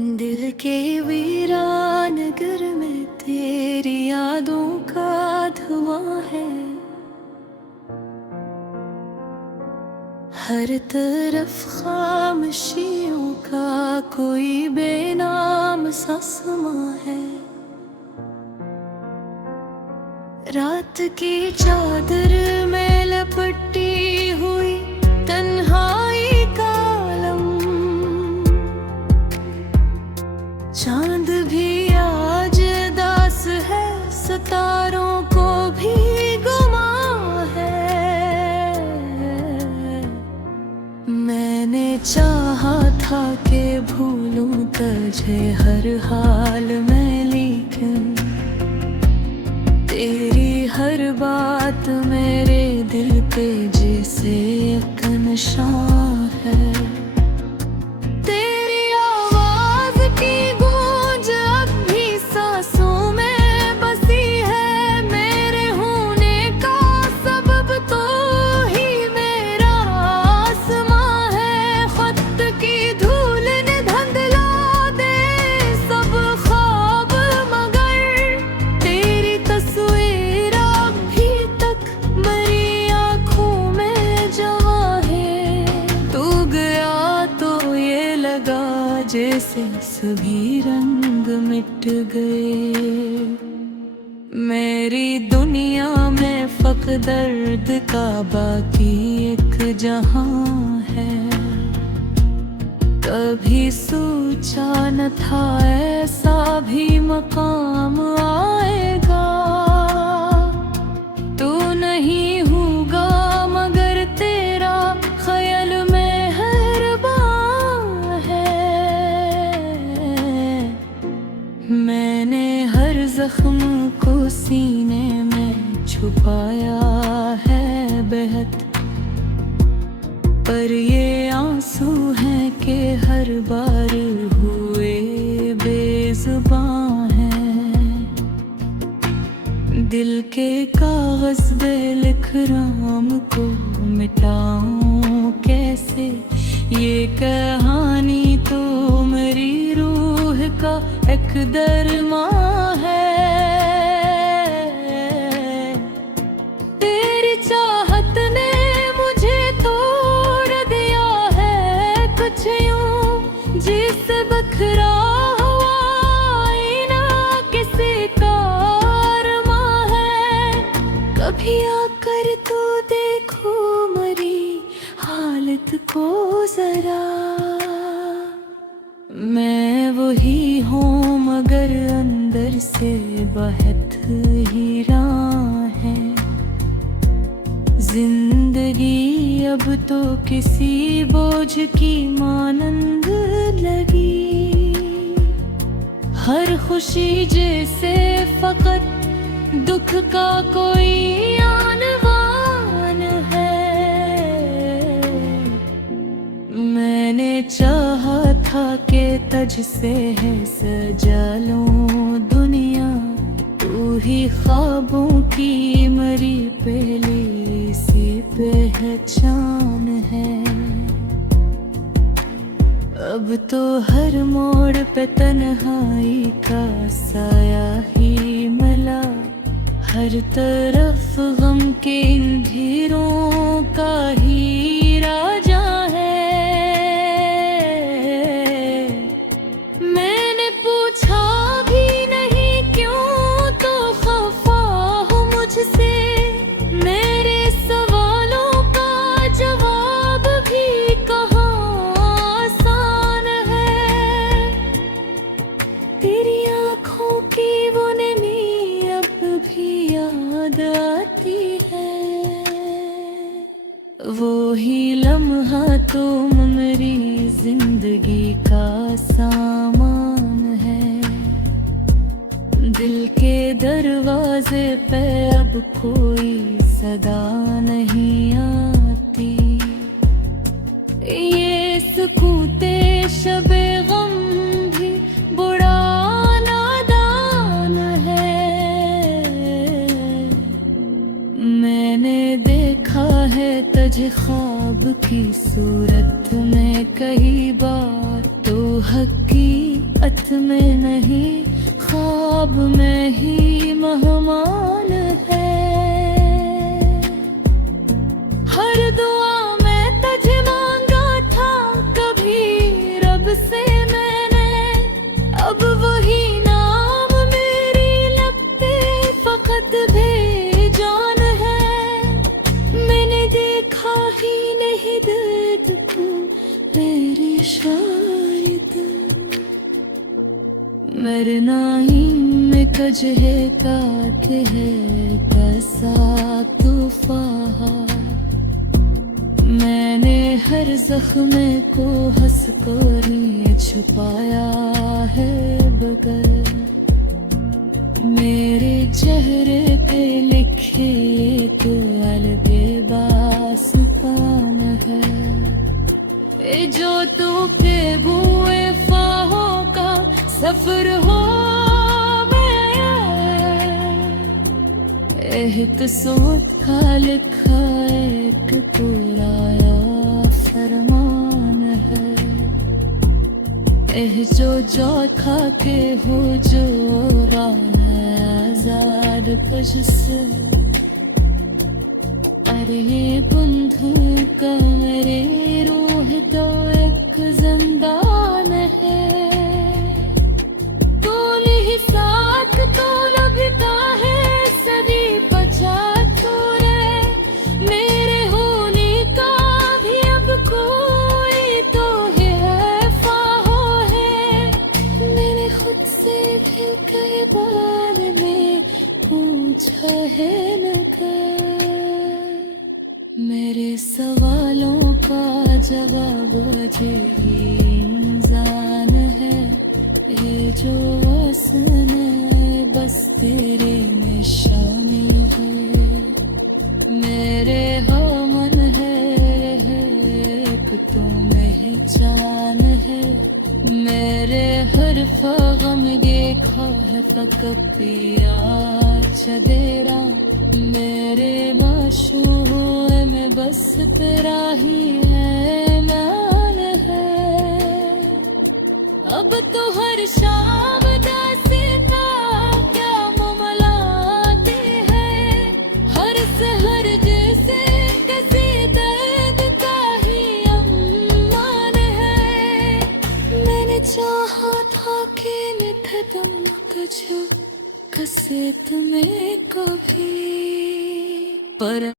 दिल के वीरान घर में तेरी यादों का धुआं है। हर तरफ खामोशियों का कोई बेनाम सा समा है। रात की चादर में लपटी हुई तन्हाई का आलम, चांद भी आज दास है, सितारों को भी गुमा है। मैंने चाहा था कि भूलूं तुझे हर हाल में, लेकिन तेरी हर बात मेरे दिल पे जैसे एक निशान है। तेरी आवाज की गूंज अब भी सांसों में बसी है। मेरे होने का सबब तो ही मेरा आसमां है। खत की धूल ने धुंधला दे सब ख्वाब, मगर तेरी तस्वीर अभी तक मेरी आँखों में जवां है। तू गया तो ये लगा जैसे सभी रंग मिट गए। मेरी दुनिया में फक़्त दर्द का बाकी एक जहां है। कभी सोचा न था ऐसा भी मकाम आएगा। तू नहीं होगा मगर तेरा ख्याल में हर बार है। मैंने हर जख्म को सीने में छुपाया है बेहद, पर ये आंसू हैं कि हर बार हुए बेज़ुबां हैं। दिल के कागज पे लिख राम को मिटाऊं कैसे, ये कहानी तो मेरी रूह का एक दरमां है। तेरी चाहत ने मुझे तोड़ दिया है कुछ यूं, जिससे बखरा हुआ आईना किसी का अरमां है। कभी आकर तो देखो मेरी हालत को जरा। मैं वही हूँ मगर अंदर से बहत हीरा है। जिंदगी अब तो किसी बोझ की मानंद लगी। हर खुशी जैसे फकत दुख का कोई आनवान है। मैंने चाहा था कि तुझसे है सजा लूं दुनिया, तू ही ख्वाबों की मेरी पहली सी पहचान है। अब तो हर मोड़ पे तन्हाई का साया ही मिला। हर तरफ गम के अंधेरों का ही राजा है। मैंने पूछा भी नहीं क्यों तो खफा हो मुझसे। मेरे सवालों का जवाब भी कहाँ आसान है। तेरी आँखों की वो नमी अब भी याद आती है। वो ही लम्हा तुम मेरी जिंदगी का सामान है। दिल के दरवाजे पे अब कोई सदा नहीं आती। ये सुकूते शबे गम भी बुरा नादान है। मैंने देखा है तुझे ख्वाब की सूरत में कई बार, तो हक की अत में नहीं ख्वाब में ही मेहमान है। हर दुआ में तुझे मांगा था कभी रब से मैंने, अब वही नाम मेरी लब पे फकत बेजान है। मैंने देखा ही नहीं दर्द को मेरे शायद, मरना ही में कजहे काट है कैसा तूफान। मैंने हर जख्म को हंस कर छुपाया है बगल, मेरे चेहरे पे लिखे तो अलगे दास्तान है। ये जो तू के बुए फाहों का सफर हो गया, एहत सोच का लिखा एक पुराया फरमान है। एह जो खा के हो जो आजाद तुझसे, अरे बंधु का मेरे रूह तो एक जिंदान है। तूने ही साथ तो लगता है सदी 75 मेरे होने का भी अब कोई तो है फाहो है। मैंने खुद से भी कई बार में पूछा है न कर, मेरे सवालों का जवाब मुझे इंसान है। ये जो हसन है बस तेरे निशाने है, मेरे हमन है एक तो पहचान है। मेरे हर गम देखा है फकत तेरा चदेरा, मेरे माशूक़ में बस तेरा ही है नाम है। अब तो हर शाम दास्तां क्या मुमलाते हैं, हर सहर जैसे किसी दर्द का ही अम्मान है। मैंने चाहा था कि निठदम कुछ कसेत में कभी पर